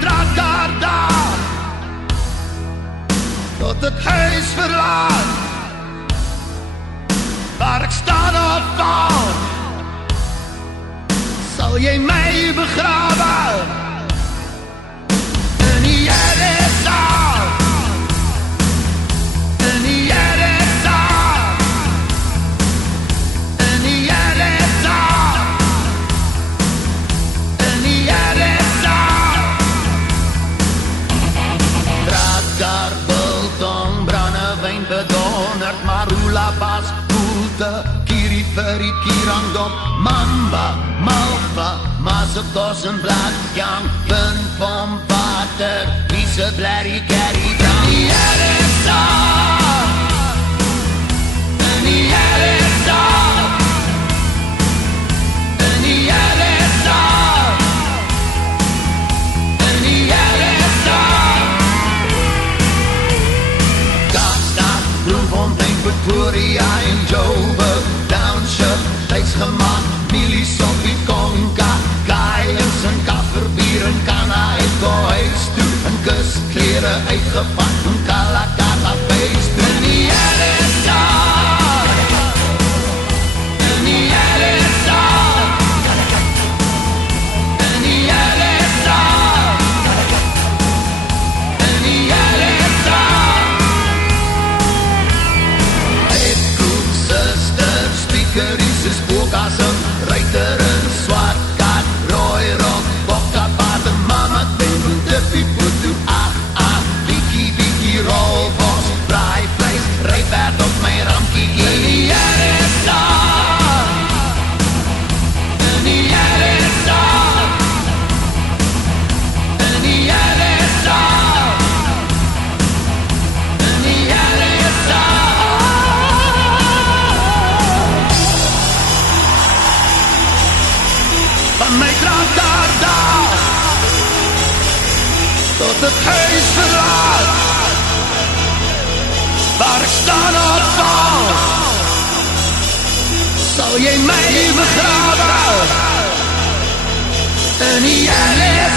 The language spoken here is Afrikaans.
draadkaart daar, tot het huis verlaat, waar ek staan of val, sal jy my begrawe in die RSA, in die RSA, in die RSA, in die RSA. Draadkaart, biltong, brandewyn, bedonderd, marula, bas, koelte, kiri, furry, kirandop, mamba, malva, mazzelkos en bladjang, puntpomp, water, wiese, blerrie, carry, dan die RSA, in die RSA, in die RSA, in die RSA. Kaapstad, Bloemfontein, Pretoria en Joburg, Township, Tuisgemaak, Milisopie, Konka, Kaiens en Kafferbier en Kana uit huis toe, en kusklere uitgevat en Kalakata feest toe. In die RSA, in die RSA, in die RSA, in die RSA. Eetkoek, sister, speakeries, spookkas en ruiter en swart kat, rooi rok, bokkapaard en mama tent en tippie poetu, bikkie, bikkie, rolbos, braai vlees, ryperd op my ramkie. In die RSA, in die RSA, in die RSA, in die RSA. Van my draadkaart daar, tot het huis verlaat, waar ek staan of val, sal jy my begrawe in die RSA.